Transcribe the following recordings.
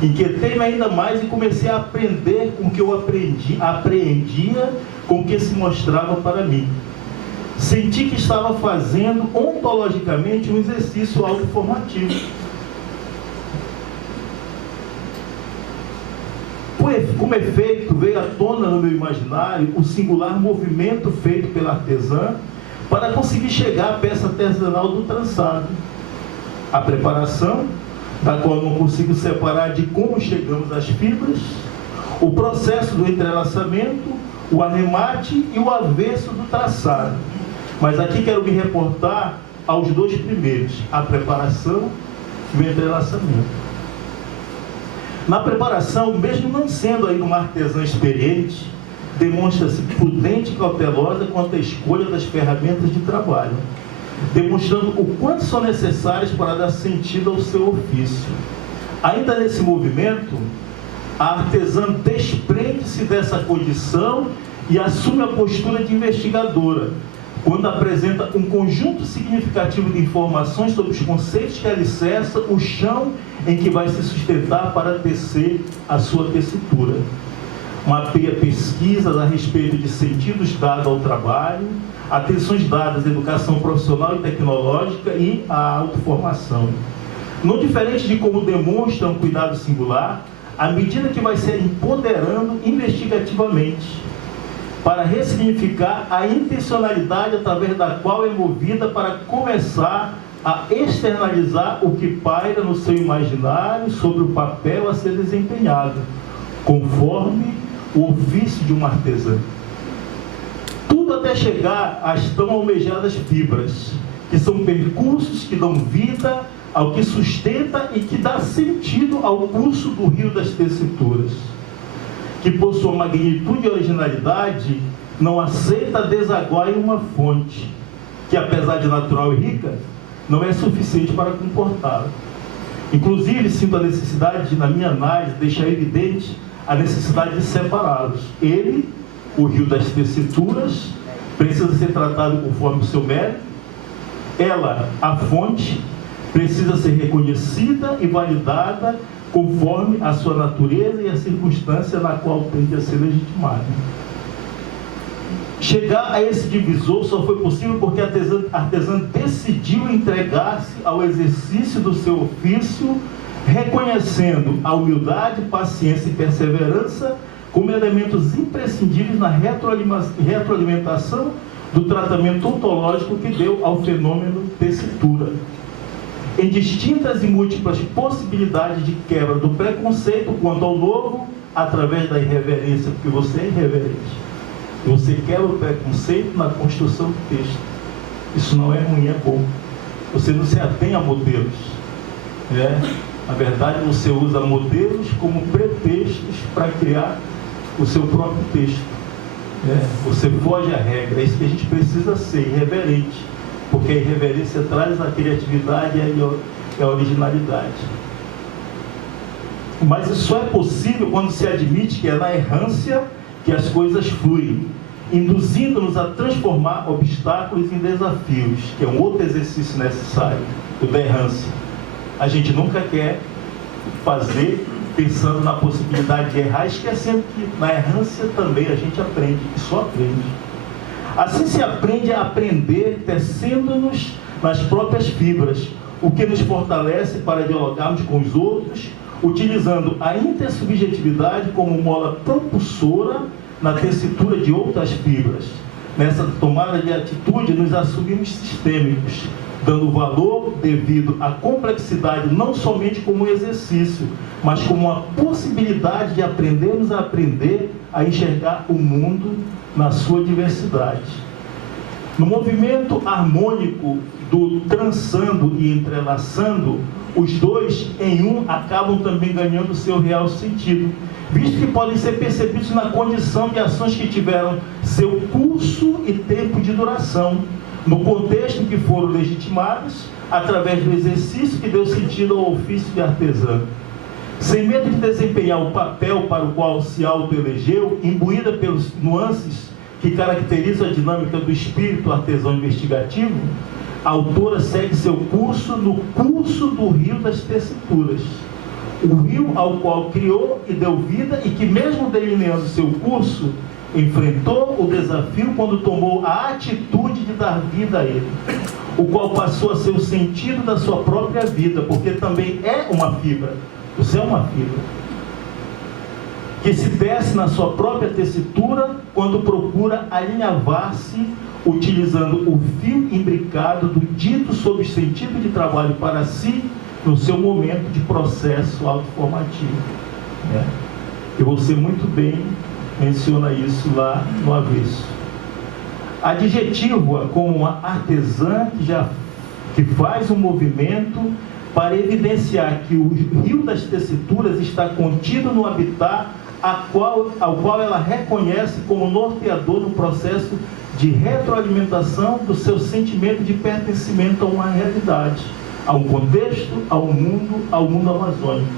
Inquietei-me ainda mais e comecei a aprender com o que eu apreendia com o que se mostrava para mim. Senti que estava fazendo ontologicamente um exercício autoformativo. Como efeito, veio à tona no meu imaginário o singular movimento feito pela artesã para conseguir chegar à peça artesanal do trançado. A preparação, da qual não consigo separar de como chegamos às fibras, o processo do entrelaçamento, o arremate e o avesso do traçado. Mas aqui quero me reportar aos dois primeiros, a preparação e o entrelaçamento. Na preparação, mesmo não sendo ainda uma artesã experiente, demonstra-se prudente e cautelosa quanto à escolha das ferramentas de trabalho, demonstrando o quanto são necessárias para dar sentido ao seu ofício. Ainda nesse movimento, a artesã desprende-se dessa condição e assume a postura de investigadora, quando apresenta um conjunto significativo de informações sobre os conceitos que alicerçam o chão em que vai se sustentar para tecer a sua tessitura. Mapeia pesquisas a respeito de sentidos dados ao trabalho, atenções dadas à educação profissional e tecnológica e à autoformação. Não diferente de como demonstra um cuidado singular, à medida que vai se empoderando investigativamente, para ressignificar a intencionalidade através da qual é movida para começar a externalizar o que paira no seu imaginário sobre o papel a ser desempenhado, conforme o ofício de uma artesã. Tudo até chegar às tão almejadas fibras, que são percursos que dão vida ao que sustenta e que dá sentido ao curso do rio das tessituras, que por sua magnitude e originalidade não aceita desaguar em uma fonte, que apesar de natural e rica, não é suficiente para comportá-la. Inclusive, sinto a necessidade de, na minha análise, deixar evidente a necessidade de separá-los. Ele, o rio das tessituras, precisa ser tratado conforme o seu mérito. Ela, a fonte, precisa ser reconhecida e validada conforme a sua natureza e a circunstância na qual tende a ser legitimada. Chegar a esse divisor só foi possível porque a artesã decidiu entregar-se ao exercício do seu ofício, reconhecendo a humildade, paciência e perseverança como elementos imprescindíveis na retroalimentação do tratamento ontológico que deu ao fenômeno tessitura. Em distintas e múltiplas possibilidades de quebra do preconceito quanto ao novo, através da irreverência, porque você é irreverente. Você quebra o preconceito na construção do texto. Isso não é ruim, é bom. Você não se atém a modelos. Na verdade, você usa modelos como pretextos para criar o seu próprio texto. Você foge à regra. É isso que a gente precisa ser, irreverente. Porque a irreverência traz a criatividade e a originalidade. Mas isso só é possível quando se admite que é na errância que as coisas fluem, induzindo-nos a transformar obstáculos em desafios, que é um outro exercício necessário, o da errância. A gente nunca quer fazer pensando na possibilidade de errar, esquecendo que na errância também a gente aprende, e só aprende. Assim se aprende a aprender, tecendo-nos nas próprias fibras, o que nos fortalece para dialogarmos com os outros, utilizando a intersubjetividade como mola propulsora na tessitura de outras fibras. Nessa tomada de atitude, nos assumimos sistêmicos, dando valor devido à complexidade não somente como um exercício, mas como uma possibilidade de aprendermos a aprender a enxergar o mundo na sua diversidade. No movimento harmônico do trançando e entrelaçando, os dois em um acabam também ganhando seu real sentido, visto que podem ser percebidos na condição de ações que tiveram seu curso e tempo de duração, no contexto em que foram legitimadas, através do exercício que deu sentido ao ofício de artesã. Sem medo de desempenhar o papel para o qual se autoelegeu, imbuída pelos nuances que caracterizam a dinâmica do espírito artesão investigativo, a autora segue seu curso no curso do rio das tessituras, O rio ao qual criou e deu vida e que, mesmo delineando seu curso, enfrentou o desafio quando tomou a atitude de dar vida a ele, o qual passou a ser o sentido da sua própria vida, porque também é uma fibra. Você é uma fibra que se desce na sua própria tessitura quando procura alinhavar-se, utilizando o fio imbricado do dito sob sentido de trabalho para si, no seu momento de processo autoformativo. E você muito bem menciona isso lá no avesso. Adjetiva como uma artesã que faz um movimento para evidenciar que o rio das tessituras está contido no habitat ao qual ela reconhece como norteador no processo de retroalimentação do seu sentimento de pertencimento a uma realidade, a um contexto, ao mundo amazônico.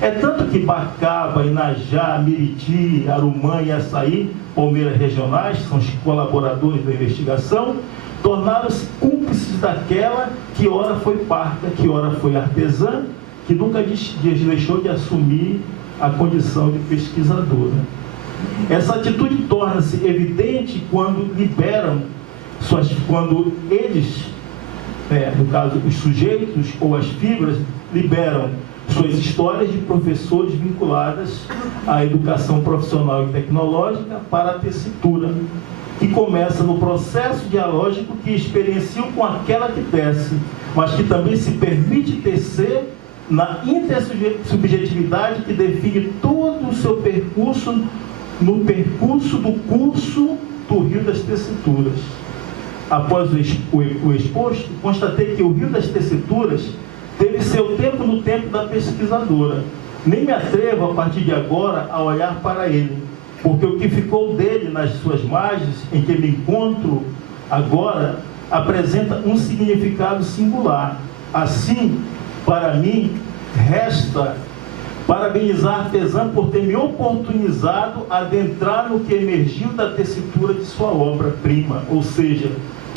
É tanto que Bacaba, Inajá, Miriti, Arumã e Açaí, Palmeiras regionais, que são os colaboradores da investigação, tornaram-se cúmplices daquela que ora foi parca, que ora foi artesã, que nunca deixou de assumir a condição de pesquisadora. Essa atitude torna-se evidente quando quando eles, no caso os sujeitos ou as fibras, liberam suas histórias de professores vinculadas à educação profissional e tecnológica para a tessitura, que começa no processo dialógico que experienciam com aquela que tece, mas que também se permite tecer na intersubjetividade que define todo o seu percurso no percurso do curso do Rio das Tessituras. Após o exposto, constatei que o Rio das Tessituras teve seu tempo no tempo da pesquisadora. Nem me atrevo, a partir de agora, a olhar para ele, porque o que ficou dele nas suas margens, em que me encontro agora, apresenta um significado singular. Assim, para mim, resta parabenizar a artesã por ter me oportunizado a adentrar no que emergiu da tessitura de sua obra-prima, ou seja,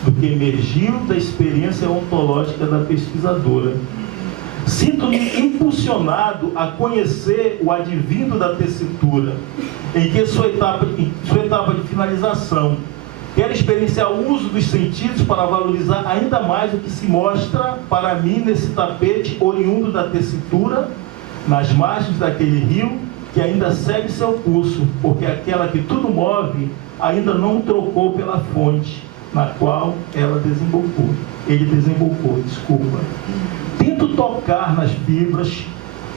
do que emergiu da experiência ontológica da pesquisadora. Sinto-me impulsionado a conhecer o advindo da tessitura, em que sua etapa de finalização. Quero experienciar o uso dos sentidos para valorizar ainda mais o que se mostra para mim nesse tapete oriundo da tessitura, nas margens daquele rio que ainda segue seu curso, porque aquela que tudo move ainda não trocou pela fonte na qual ele desembocou. Tento tocar nas fibras,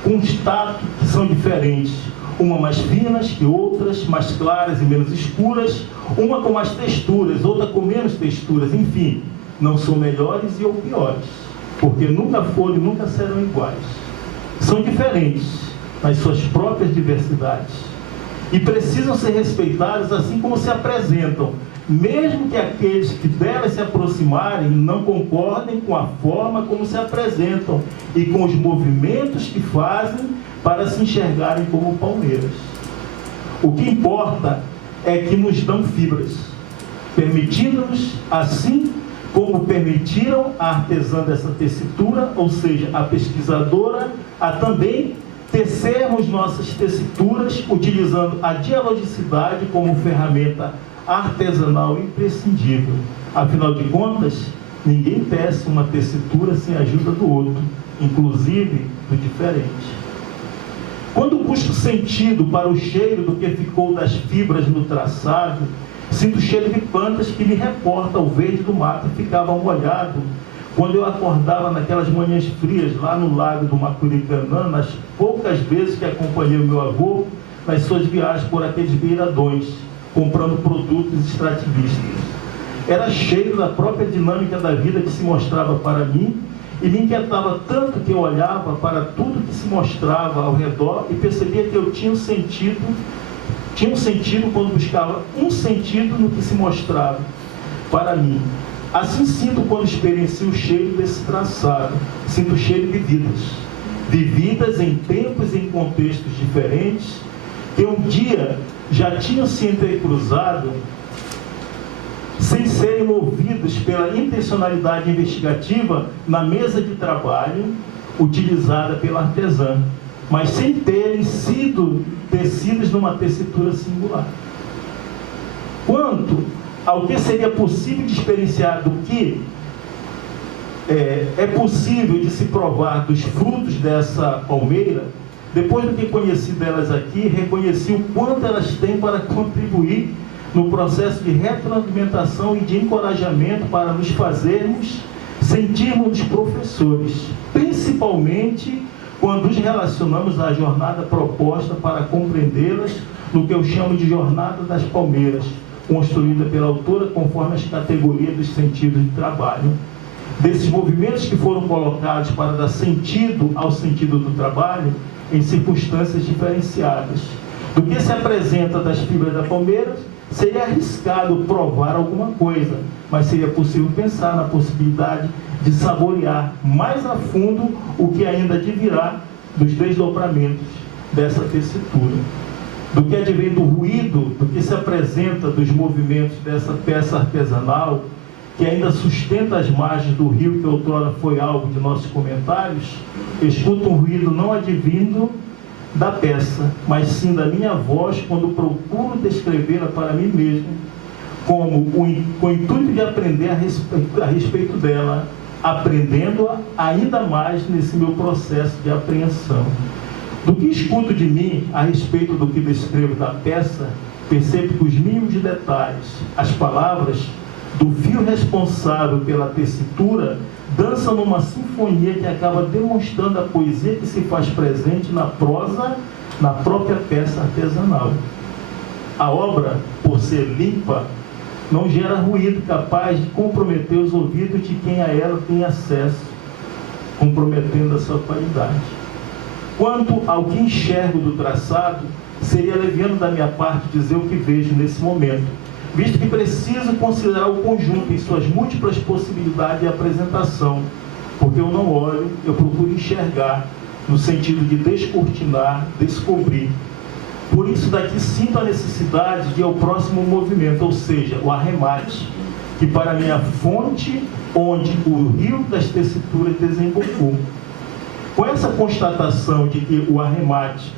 constato que são diferentes, uma mais finas que outras, mais claras e menos escuras, uma com mais texturas, outra com menos texturas, enfim, não são melhores e ou piores, porque nunca foram e nunca serão iguais. São diferentes nas suas próprias diversidades e precisam ser respeitadas assim como se apresentam, mesmo que aqueles que delas se aproximarem não concordem com a forma como se apresentam e com os movimentos que fazem para se enxergarem como palmeiras. O que importa é que nos dão fibras, permitindo-nos, assim como permitiram a artesã dessa tessitura, ou seja, a pesquisadora, a também tecermos nossas tessituras utilizando a dialogicidade como ferramenta artesanal imprescindível. Afinal de contas, ninguém tece uma tessitura sem a ajuda do outro, inclusive do diferente. Quando busco sentido para o cheiro do que ficou das fibras no traçado, sinto o cheiro de plantas que me reporta ao verde do mato que ficava molhado quando eu acordava naquelas manhãs frias lá no lago do Macuricanã, nas poucas vezes que acompanhei o meu avô nas suas viagens por aqueles beiradões, comprando produtos extrativistas. Era cheiro da própria dinâmica da vida que se mostrava para mim e me inquietava tanto que eu olhava para tudo que se mostrava ao redor e percebia que eu tinha um sentido quando buscava um sentido no que se mostrava para mim. Assim sinto quando experiencio o cheiro desse traçado, sinto o cheiro de vidas, vividas em tempos e em contextos diferentes, que um dia já tinham se entrecruzado sem serem movidos pela intencionalidade investigativa na mesa de trabalho utilizada pela artesã. mas sem terem sido tecidas numa tessitura singular. Quanto ao que seria possível de experienciar do que é possível de se provar dos frutos dessa palmeira, depois do que conheci delas aqui, reconheci o quanto elas têm para contribuir no processo de retroalimentação e de encorajamento para nos fazermos sentirmos professores, principalmente quando nos relacionamos à jornada proposta para compreendê-las no que eu chamo de Jornada das Palmeiras, construída pela autora conforme as categorias dos sentidos de trabalho. Desses movimentos que foram colocados para dar sentido ao sentido do trabalho em circunstâncias diferenciadas. Do que se apresenta das fibras da palmeira, seria arriscado provar alguma coisa, mas seria possível pensar na possibilidade de saborear mais a fundo o que ainda advirá dos desdobramentos dessa tessitura. Do que advém do ruído, do que se apresenta dos movimentos dessa peça artesanal, que ainda sustenta as margens do rio que outrora foi alvo de nossos comentários, escuto um ruído não advindo da peça, mas sim da minha voz quando procuro descrevê-la para mim mesmo, como com o intuito de aprender a respeito dela, aprendendo-a ainda mais nesse meu processo de apreensão. Do que escuto de mim a respeito do que descrevo da peça, percebo que os mínimos detalhes, as palavras do fio responsável pela tessitura, dançam numa sinfonia que acaba demonstrando a poesia que se faz presente na prosa, na própria peça artesanal. A obra, por ser limpa, não gera ruído capaz de comprometer os ouvidos de quem a ela tem acesso, comprometendo a sua qualidade. Quanto ao que enxergo do traçado, seria leviano da minha parte dizer o que vejo nesse momento, visto que preciso considerar o conjunto em suas múltiplas possibilidades de apresentação, porque eu não olho, eu procuro enxergar, no sentido de descortinar, descobrir. Por isso daqui sinto a necessidade de ir ao próximo movimento, ou seja, o arremate, que para mim é a fonte onde o rio das tessituras desembocou. Com essa constatação de que o arremate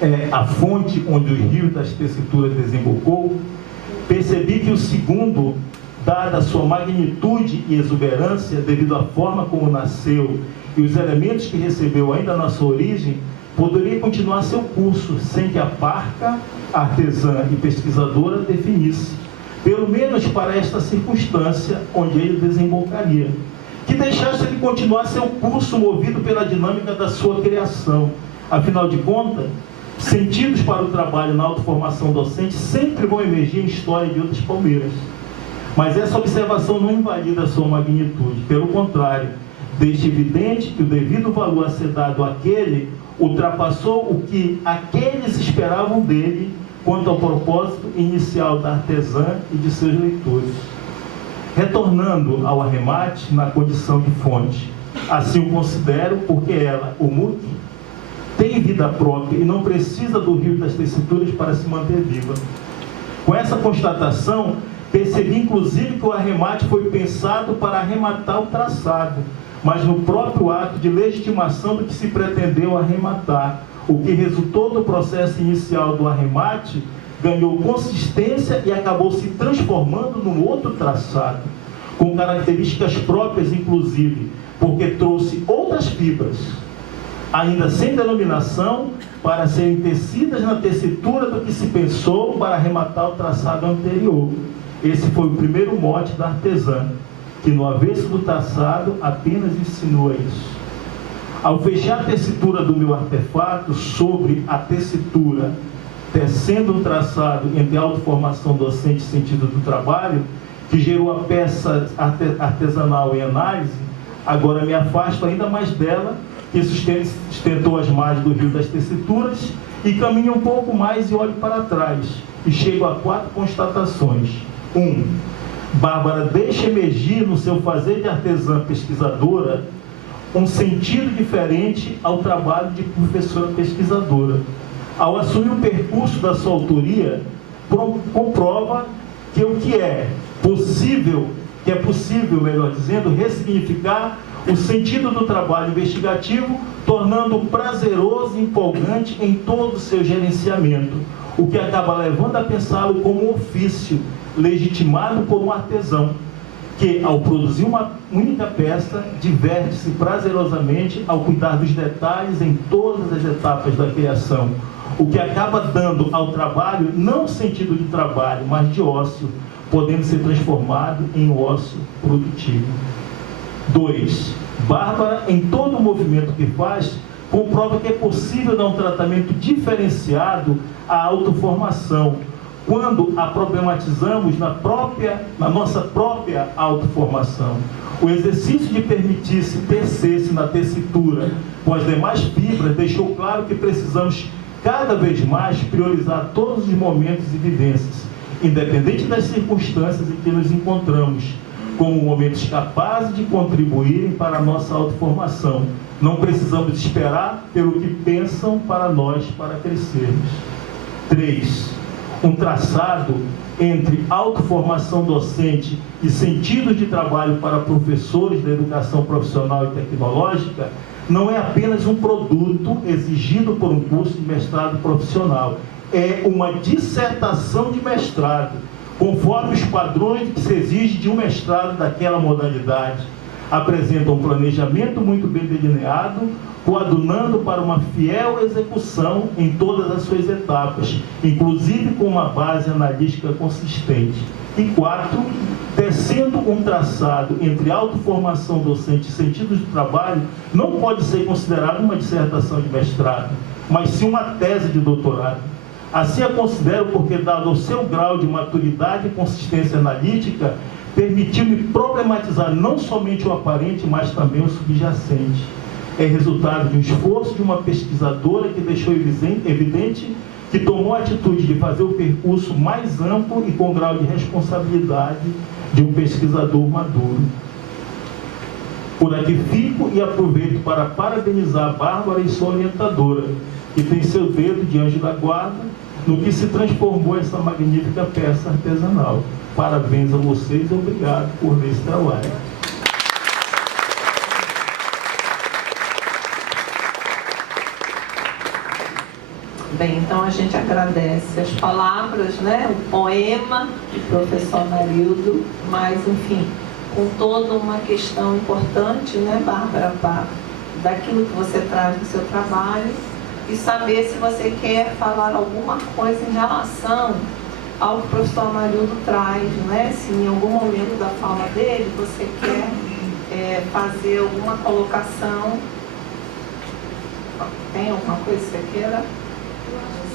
é a fonte onde o rio das tessituras desembocou, percebi que o segundo, dada a sua magnitude e exuberância, devido à forma como nasceu e os elementos que recebeu ainda na sua origem, poderia continuar seu curso, sem que a parca, artesã e pesquisadora definisse, pelo menos para esta circunstância onde ele desembocaria, que deixasse ele continuar seu curso movido pela dinâmica da sua criação. Afinal de contas, sentidos para o trabalho na autoformação docente sempre vão emergir em história de outras palmeiras. Mas essa observação não invalida a sua magnitude. Pelo contrário, deixa evidente que o devido valor a ser dado àquele ultrapassou o que aqueles esperavam dele quanto ao propósito inicial da artesã e de seus leitores. Retornando ao arremate na condição de fonte, assim o considero porque ela, o MUC, tem vida própria e não precisa do rio das tessituras para se manter viva. Com essa constatação, percebi inclusive que o arremate foi pensado para arrematar o traçado, mas no próprio ato de legitimação do que se pretendeu arrematar, o que resultou do processo inicial do arremate, ganhou consistência e acabou se transformando num outro traçado, com características próprias inclusive, porque trouxe outras fibras, ainda sem denominação, para serem tecidas na tessitura do que se pensou para arrematar o traçado anterior. Esse foi o primeiro mote da artesã, que no avesso do traçado apenas insinuou isso. Ao fechar a tessitura do meu artefato sobre a tessitura, tecendo um traçado entre a autoformação docente e sentido do trabalho, que gerou a peça artesanal em análise, agora me afasto ainda mais dela, que sustentou as margens do rio das tessituras, e caminho um pouco mais e olho para trás, e chego a 4 constatações. 1. Bárbara deixa emergir no seu fazer de artesã pesquisadora um sentido diferente ao trabalho de professora pesquisadora. Ao assumir o percurso da sua autoria, comprova que o que é possível, melhor dizendo, ressignificar o sentido do trabalho investigativo tornando prazeroso e empolgante em todo o seu gerenciamento, o que acaba levando a pensá-lo como um ofício legitimado por um artesão, que, ao produzir uma única peça, diverte-se prazerosamente ao cuidar dos detalhes em todas as etapas da criação, o que acaba dando ao trabalho não o sentido de trabalho, mas de ócio, podendo ser transformado em ócio produtivo. 2. Bárbara, em todo o movimento que faz, comprova que é possível dar um tratamento diferenciado à autoformação, quando a problematizamos na nossa própria autoformação. O exercício de permitir-se tecer-se na tessitura com as demais fibras deixou claro que precisamos cada vez mais priorizar todos os momentos e vivências, independente das circunstâncias em que nos encontramos, como momentos capazes de contribuírem para a nossa autoformação. Não precisamos esperar pelo que pensam para nós para crescermos. 3. Um traçado entre autoformação docente e sentidos de trabalho para professores da educação profissional e tecnológica não é apenas um produto exigido por um curso de mestrado profissional, é uma dissertação de mestrado, conforme os padrões que se exige de um mestrado daquela modalidade. Apresenta um planejamento muito bem delineado, coadunando para uma fiel execução em todas as suas etapas, inclusive com uma base analítica consistente. E 4, tecendo um traçado entre autoformação docente e sentidos de trabalho, não pode ser considerado uma dissertação de mestrado, mas sim uma tese de doutorado. Assim a considero porque, dado o seu grau de maturidade e consistência analítica, permitiu-me problematizar não somente o aparente, mas também o subjacente. É resultado de um esforço de uma pesquisadora que deixou evidente que tomou a atitude de fazer o percurso mais amplo e com grau de responsabilidade de um pesquisador maduro. Por aqui fico e aproveito para parabenizar a Bárbara e sua orientadora, que tem seu dedo de anjo da guarda no que se transformou essa magnífica peça artesanal. Parabéns a vocês e obrigado por ver esse trabalho. Bem, então a gente agradece as palavras, né? O poema do professor Amarildo, mas, enfim, com toda uma questão importante, né, Bárbara, daquilo que você traz no seu trabalho, e saber se você quer falar alguma coisa em relação ao que o professor Amarildo traz, né? Se em algum momento da fala dele você quer fazer alguma colocação. Tem alguma coisa que você queira?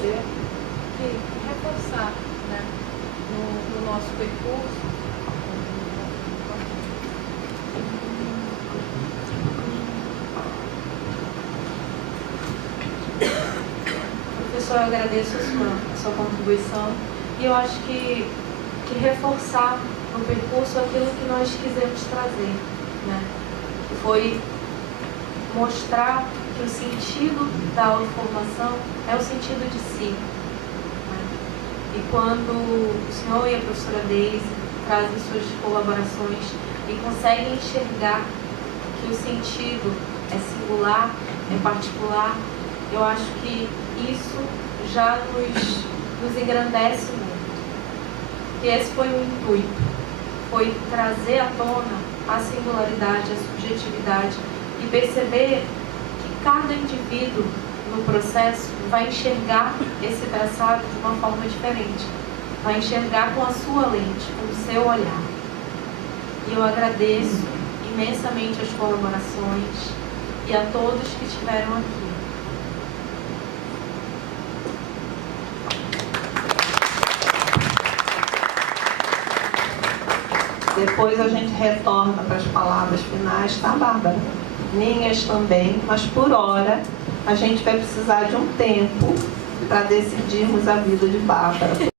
Que reforçar, né, no nosso percurso. Professor, eu agradeço a sua contribuição e eu acho que reforçar no percurso aquilo que nós quisemos trazer, né, que foi mostrar que o sentido da autoformação é o sentido de si, né? E quando o senhor e a professora Deise trazem suas colaborações e conseguem enxergar que o sentido é singular, é particular, eu acho que isso já nos engrandece muito. E esse foi o intuito, foi trazer à tona a singularidade, a subjetividade e perceber que cada indivíduo no processo vai enxergar esse traçado de uma forma diferente, vai enxergar com a sua lente, com o seu olhar. E eu agradeço imensamente as colaborações e a todos que estiveram aqui. Depois a gente retorna para as palavras finais, tá, Bárbara? Minhas também, mas por hora a gente vai precisar de um tempo para decidirmos a vida de Bárbara.